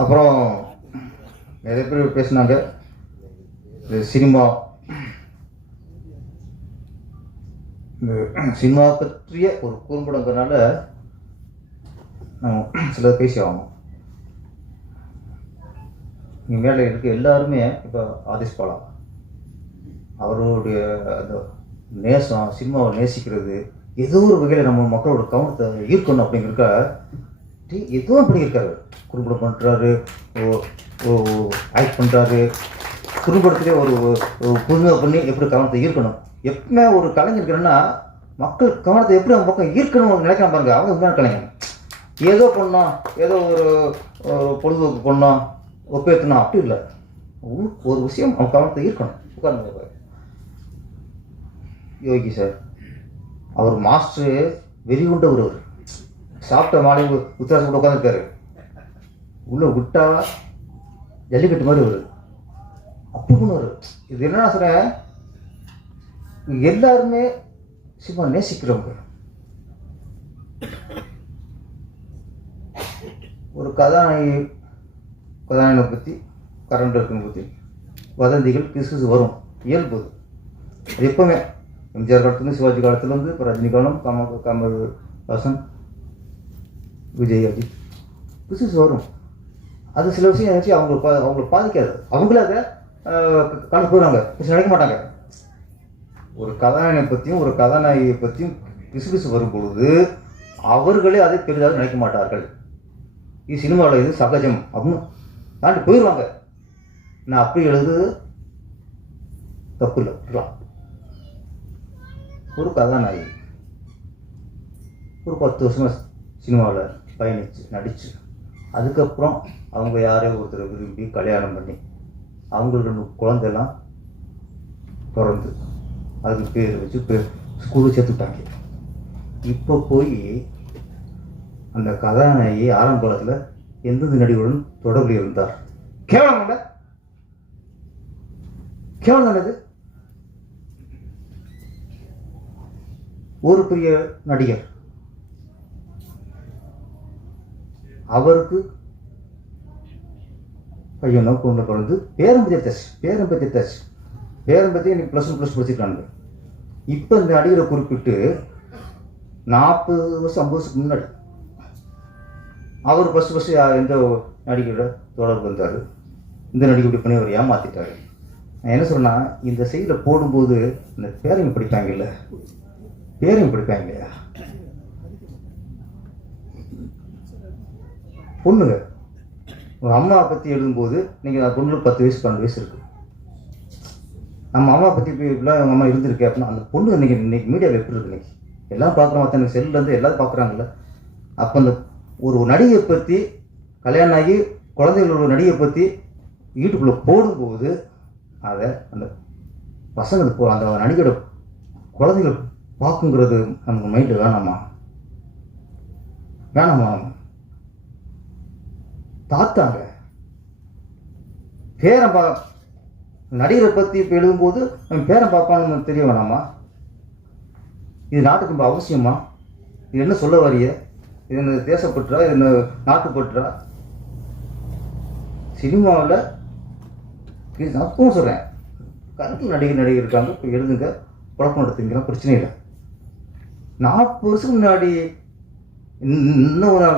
அப்புறம் நிறைய பேர் பேசினாங்க. இந்த சினிமா இந்த சினிமா பற்றிய ஒரு குறும்படங்கிறனால நம்ம சிலர் பேசி ஆகணும். இங்கே மேலே இருக்க எல்லாருமே இப்போ ஆதிஷ் பாலா. அவருடைய அந்த நேசம் சினிமாவை நேசிக்கிறது ஏதோ ஒரு வகையில் நம்ம மக்களோட கவனத்தை ஈர்க்கணும் அப்படிங்கிறக்க எதுவும் அப்படி இருக்காரு. குறும்படம் பண்ணுறாரு ஆக்ட் பண்ணுறாரு குறும்படத்துலேயே ஒரு புதுமை பண்ணி எப்படி கவனத்தை ஈர்க்கணும்? எப்பவுமே ஒரு கலைஞர் இருக்கிறன்னா மக்கள் கவனத்தை எப்படி அவங்க பக்கம் ஈர்க்கணும் நினைக்கிற பாருங்க அவங்க உண்மையான கலைஞர் ஏதோ பண்ணோம் ஏதோ ஒரு பொழுதுபோக்கு பண்ணோம் ஒப்பேற்றணும் அப்படி இல்லை. ஒரு விஷயம் அவன் கவனத்தை ஈர்க்கணும். உட்கார்ந்து யோகி சார் அவர் மாஸ்டர் வெறி கொண்டவர் அவர் சாப்பிட்ட மாடி உத்தராசம் கூட உட்காந்துருக்காரு உள்ள விட்டா ஜல்லிக்கட்டு மாதிரி வருது. அப்படி பண்ணுவார். இது என்ன சொல்கிறேன் எல்லாருமே சினிமா நேசிக்கிறவங்க. ஒரு கதாநாயகி கதாநாயகனை பற்றி கரண்ட் இருக்குன்னு பற்றி வதந்திகள் கிசு வரும். இயல்பு அது. அது எப்போவுமே எம்ஜிஆர் காலத்துலேருந்து சிவாஜி காலத்துலேருந்து இப்போ ரஜினி காலம் காம கமல் ஹாசன் விஜய் அப்படி. கிசு வரும். அது சில விஷயம் நினச்சி அவங்களுக்கு பா- அவங்களை பாதிக்காது. அவங்களே அதை கணக்கு போடுறாங்க நினைக்க மாட்டாங்க. ஒரு கதாநாயகனை பற்றியும் ஒரு கதாநாயகியை பற்றியும் பிசுபிசு வரும் பொழுது அவர்களே அதை பெரிதாக நினைக்க மாட்டார்கள். இது சினிமாவில் இது சகஜம். அப்படின்னு தாண்டி போயிடுவாங்க நான் அப்படி எழுது தப்பு இல்லை ஒரு கதாநாயகி. ஒரு பத்து வருஷமாக சினிமாவில் பயணிச்சு நடிச்சு. அதுக்கப்புறம் அவங்க யாரையோ ஒருத்தரை விரும்பி கல்யாணம் பண்ணி அவங்களுக்கு குழந்தைலாம் பிறந்து அதுக்கு பேர் வச்சு பேர் ஸ்கூலுக்கு சேர்த்துட்டாங்க. இப்போ போய் அந்த கதாநாயகி ஆரம்ப காலத்தில் எந்தெந்த நடிகருடன் தொடர்பில் இருந்தார்? கேவலம் இல்லை? கேவலம் தானே ஒரு பெரிய நடிகர். அவருக்கு பையனோ பொண்ணு பிறந்து பேரம்பத்திய டச் பேரம்பத்திய டச் பேரம்பத்தி எனக்கு ப்ளஸ் ஒன் ப்ளஸ் படிச்சிருக்கானுங்க. இப்போ இந்த நடிகரை குறிப்பிட்டு நாற்பது வருஷம் ஐம்பது வருஷத்துக்கு முன்னாடி அவர் ஃபஸ்ட்டு ஃபஸ்ட்டு எந்த நடிகையோட தொடர்பு வந்தார் இந்த நடிகை இப்படி பண்ணி அவர் ஏமாத்திட்டாரு. நான் என்ன சொன்னால் இந்த செய்தியில் போடும்போது இந்த பேரைங்க படிப்பாங்கல்ல பேரையும் படிப்பாங்க இல்லையா பொண்ணுங்க. உங்கள் அம்மா பற்றி எழுதும்போது நீங்கள் பொண்ணுக்கு பத்து வயசு பன்னெண்டு வயசு இருக்கு. நம்ம அம்மா பற்றி இப்படிலாம் எங்கள் அம்மா இருந்திருக்கு அப்படின்னா அந்த பொண்ணு இன்னைக்கு இன்றைக்கி மீடியாவில் எப்படி இருக்கு இன்னைக்கு? எல்லாம் பார்க்குறோம் மற்ற செல்லேருந்து எல்லாரும் பார்க்குறாங்கல்ல. அப்போ அந்த ஒரு நடிகை பற்றி கல்யாணம் ஆகி குழந்தைகளோட நடிகை பற்றி யூடியூப்பில் போடும்போது அதை அந்த பசங்க போ அந்த நடிகையோட குழந்தைகள் பார்க்குங்கிறது நமக்கு மைண்டு வேணாமா? வேணாமா? தாத்தாங்க பேரன் பா நடிகரை பற்றி இப்போ எழுதும்போது அவன் பேரன் பார்ப்பான்னு தெரிய வேணாமா? இது நாட்டுக்கு ரொம்ப அவசியமா? இது என்ன சொல்ல வரிய இது என்ன தேசப்பற்றா இது என்ன நாட்டுப்பற்றா சினிமாவில் இது அப்பவும் சொல்கிறேன் கருத்து நடிகர் நடிகர் இருக்காங்க. இப்போ எழுதுங்க. குழப்பம் நடத்துங்கலாம் பிரச்சனை இல்லை. நாற்பது வருஷம் முன்னாடி இன்னும் இன்னும் ஒரு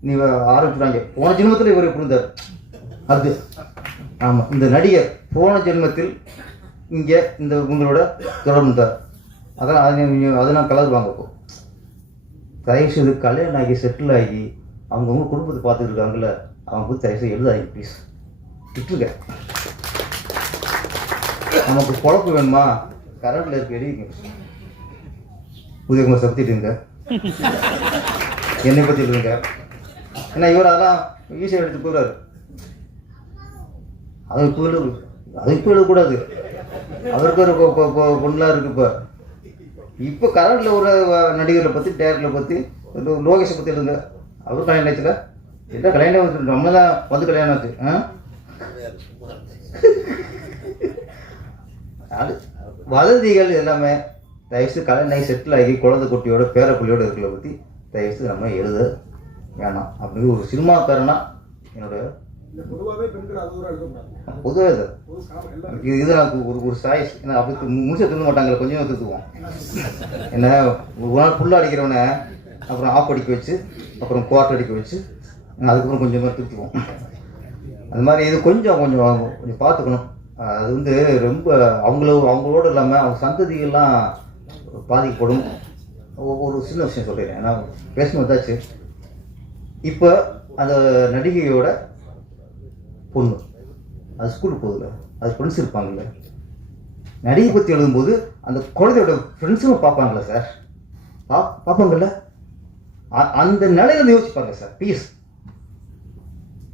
நீ ஆரம்பிச்சுட்டாங்க போன ஜென்மத்தில் இவர் புரிந்தார். அது. ஆமாம் இந்த நடிகர் போன ஜென்மத்தில் இங்கே இந்த உங்களோட தொடர்ந்தார் அதான் அது நீங்க- அதை நான் கலருவாங்க இப்போ. தயவுசெய்து கல்யாணம் ஆகி செட்டில் ஆகி அவங்கவுங்க குடும்பத்தை பார்த்துட்டு இருக்காங்கல்ல அவங்க போய் தயவுசெய்து எழுதாங்க ப்ளீஸ் விட்டுருங்க. நமக்கு பொழப்பு வேணுமா? கரண்டில் இருக்க எழுதிங்க உதயகுமார் சப்திட்டுங்க என்னை பற்றி இருங்க. ஏன்னா இவர் அதெல்லாம் ஈஸியாக எடுத்து போகிறாரு அது இப்போ எழுது அது இப்போ எழுதக்கூடாது அவருக்கு ஒரு பொண்ணுலாம் பொண்ணெலாம் இருக்கு இப்போ. இப்போ கரண்டில் ஒரு நடிகரை பற்றி டேரக்டரை பற்றி லோகேஷை பற்றி எழுதுங்க. அவர் கல்யாணம் ஆச்சுல எல்லாம் கல்யாணம் ஆச்சு நம்ம தான் வந்து கல்யாணம் ஆச்சு ஆ? அது வதந்திகள் எல்லாமே தயவுசெய்து கல்யாணம் செட்டில் ஆகி குழந்தை குட்டியோட பேரக்குள்ளியோட இருக்கிறத பற்றி தயவுசெய்து நம்ம எழுத வேணாம். அப்படின்னு ஒரு சினிமாக்காரனா என்னோட அது பொதுவாக எல்லாரும் இது இது எனக்கு ஒரு ஒரு சாய்ஸ் ஏன்னா அப்படி முடிச்ச தூங்க மாட்டாங்களே கொஞ்சம் திருத்துவோம். என்ன ஒரு நாள் ஃபுல்லாக அடிக்கிறவனை அப்புறம் ஆஃப் அடிக்க வச்சு அப்புறம் குவார்ட் அடிக்க வச்சு அதுக்கப்புறம் கொஞ்சமாக திருத்துவோம். அந்த மாதிரி இது கொஞ்சம் கொஞ்சம் கொஞ்சம் பார்த்துக்கணும். அது வந்து ரொம்ப அவங்கள அவங்களோட இல்லாமல் அவங்க சந்ததிகள்லாம் பாதிக்கப்படும். ஒரு சின்ன விஷயம் சொல்லிடுறேன் நான் பேசணும் வந்தாச்சு இப்போ அந்த நடிகையோட பொண்ணு. அது ஸ்கூலுக்கு போகுதுல அது ஃப்ரெண்ட்ஸ் இருப்பாங்கல்ல. நடிகை பற்றி எழுதும்போது அந்த குழந்தையோட ஃப்ரெண்ட்ஸும் பார்ப்பாங்களா சார் பா பார்ப்பாங்கல்ல? அ- அந்த நிலையில யோசிப்பாங்க சார் ப்ளீஸ்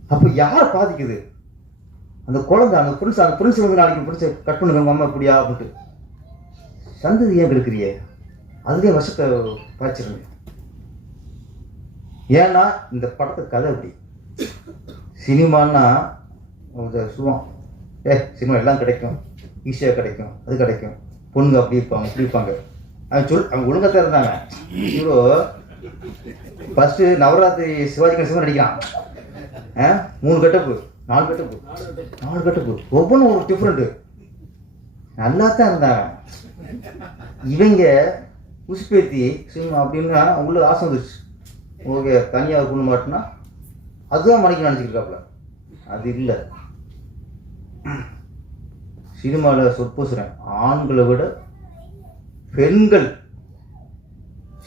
அப்போ யாரை பாதிக்குது? அந்த குழந்தை அந்த ஃப்ரெண்ட்ஸ் அந்த ஃப்ரெண்ட்ஸ் வந்து நாளைக்கு பிடிச்ச கட் பண்ணுங்க உங்க அம்மா இப்படியா அப்படின்ட்டு. சந்ததி ஏன் எடுக்கிறியே அதுலேயே வருஷத்தை பாய்ச்சிருங்க. ஏன்னா இந்த படத்து கதை அப்படி. சினிமான்னா சும்மா ஏ சினிமா எல்லாம் கிடைக்கும். ஈஸியாக கிடைக்கும். அது கிடைக்கும். பொண்ணுங்க அப்படி இருப்பாங்க இப்படி இருப்பாங்க. அவன் சொல் அவங்க ஒழுங்காக தான் இருந்தாங்க. இவ்வளோ ஃபஸ்ட்டு நவராத்திரி சிவாஜி கணேசன் நடிக்கிறான். ஆ மூணு கட்டப்பு நாலு கட்டப்பு நாலு கட்டப்பு. ஒவ்வொன்றும் ஒரு டிஃப்ரெண்ட்டு நல்லா தான் இருந்தாங்க. இவங்க உசுப்பேத்தி சினிமா அப்படின்னா அவங்களுக்கு ஆசை வந்துருச்சு. ஓகே தனியாக பொண்ணு மாட்டினா அதுதான் மணிக்கு நினச்சிக்கிட்டாப்புல அது இல்லை. சினிமாவில் சொற்பூசுறேன் ஆண்களை விட பெண்கள்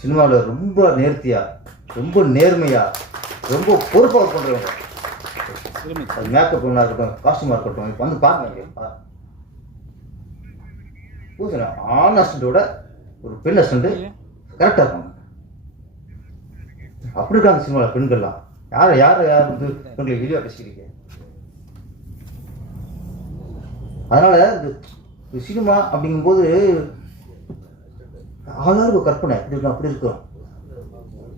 சினிமாவில் ரொம்ப நேர்த்தியா ரொம்ப நேர்மையா ரொம்ப பொறுப்பாக பண்ணுறவங்க அது மேக்கப் பண்ணா இருக்கட்டும் காஸ்டியூமாக இருக்கட்டும் இப்போ வந்து பாருங்க. பூசுறேன். ஆண் அசிஸ்டண்ட்டோட ஒரு பெண் அசிஸ்டண்ட்டு கரெக்டாக இருப்பாங்க அப்படி இருக்காங்க சினிமாவில் பெண்கள்லாம். யார் யாரை யார் வந்து பெண்களை வெளியே பேசிக்கிறீங்க அதனால இந்த சினிமா அப்படிங்கும்போது ஆளாருக்கு கற்பனை. இப்படி இருக்கும் அப்படி இருக்கும்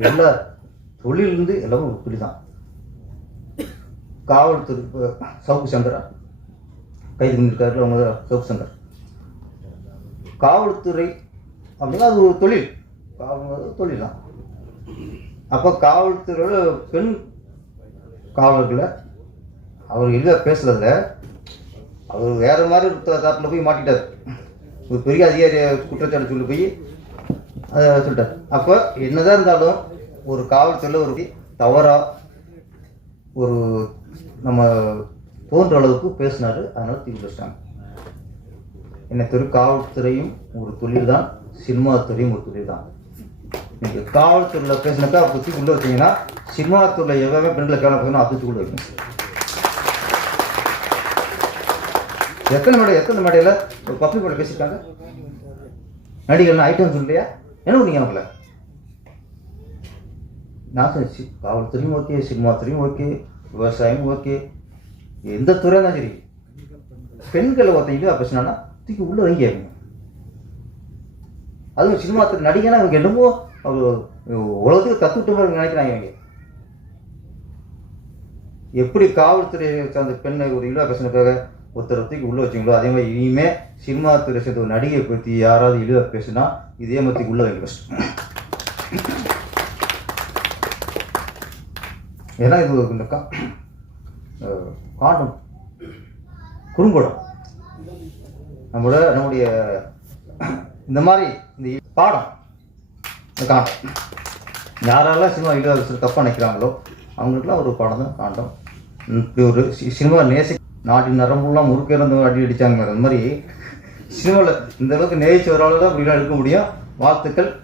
எல்லா தொழிலிருந்து எல்லாமே இப்படி தான் காவல்துறை சவுக்கு சங்கரா. கைது பண்ணியிருக்காரு அவங்க சவுக்கு சங்கர். காவல்துறை அப்படின்னா அது ஒரு தொழில். காவல் தொழில் தான். அப்போ காவல்துறையோட பெண் காவலர்களை அவர் எளிதாக பேசுறதுல அவர் வேறு மாதிரி தரப்பில் போய் மாட்டிட்டார். ஒரு பெரிய அதிகாரி குற்றச்சாட்டு சொல்லி போய் அதை சொல்லிட்டார். அப்போ என்னதான் இருந்தாலும் ஒரு காவல்துறையில் ஒரு தவறாக ஒரு நம்ம தோன்ற அளவுக்கு பேசினாரு. அதனால் தூக்கி வச்சிட்டாங்க என்னை தெரு காவல்துறையும் ஒரு தொழில் தான் சினிமா துறையும் ஒரு தொழில் தான் காவல்துறையில் பேசினாக்கா அப்போ தூக்கி உள்ள வச்சீங்கன்னா சினிமாத்துறையில் எவ்வளோ பெண்களை கேள்வி பேசணும் அது தூக்கி உள்ள வைக்கணும் எத்தனை மேடை எத்தனை மேடையில் ஒரு பப்ளிக் மேடை பேசியிருக்காங்க? நடிகர்லாம் ஐட்டம்ஸ் இல்லையா என்ன நீங்கள் அவங்கள? நான் சொன்னேன் சி- காவல்துறையும் ஓகே சினிமாத்துறையும் ஓகே விவசாயம் ஓகே. எந்த துறையாக இருந்தாலும் சரி. பெண்களை ஒருத்தங்க பேசினான்னா தூக்கி உள்ள வைங்க அதுவும் சினிமாத்துறை நடிகனா அவங்க என்னமோ அது உலகத்துக்கு தத்துவிட்ட மாதிரி நினைக்கிறாங்க இவங்க. எப்படி காவல்துறை சார்ந்த பெண்ணை ஒரு இழுவா பேசினதுக்காக ஒருத்தர் தூக்கி உள்ள வச்சிங்களோ அதே மாதிரி இனிமே சினிமா துறை சேர்ந்த ஒரு நடிகை பற்றி யாராவது இழுவா பேசுனா இதே மாதிரி உள்ளே உள்ள வைக்க கஷ்டம் ஏன்னா இது இந்த கா அஹ் காண்டம். குறும்படம். நம்மளோட நம்முடைய இந்த மாதிரி இந்த பாடம். காண்டம் யாரெல்லாம் சினிமா இல்லாத தப்பாக நினைக்கிறாங்களோ அவங்களுக்குலாம் ஒரு படம் தான் காண்டம். இப்படி ஒரு சி- சினிமா நேசி நாட்டின் நரம்புலாம் முறுக்கிறந்து அடி அடித்தாங்க அந்த மாதிரி சினிமாவில் இந்த அளவுக்கு நேசிச்ச ஒரு தான் இப்படிலாம் எடுக்க முடியும். வாழ்த்துக்கள்.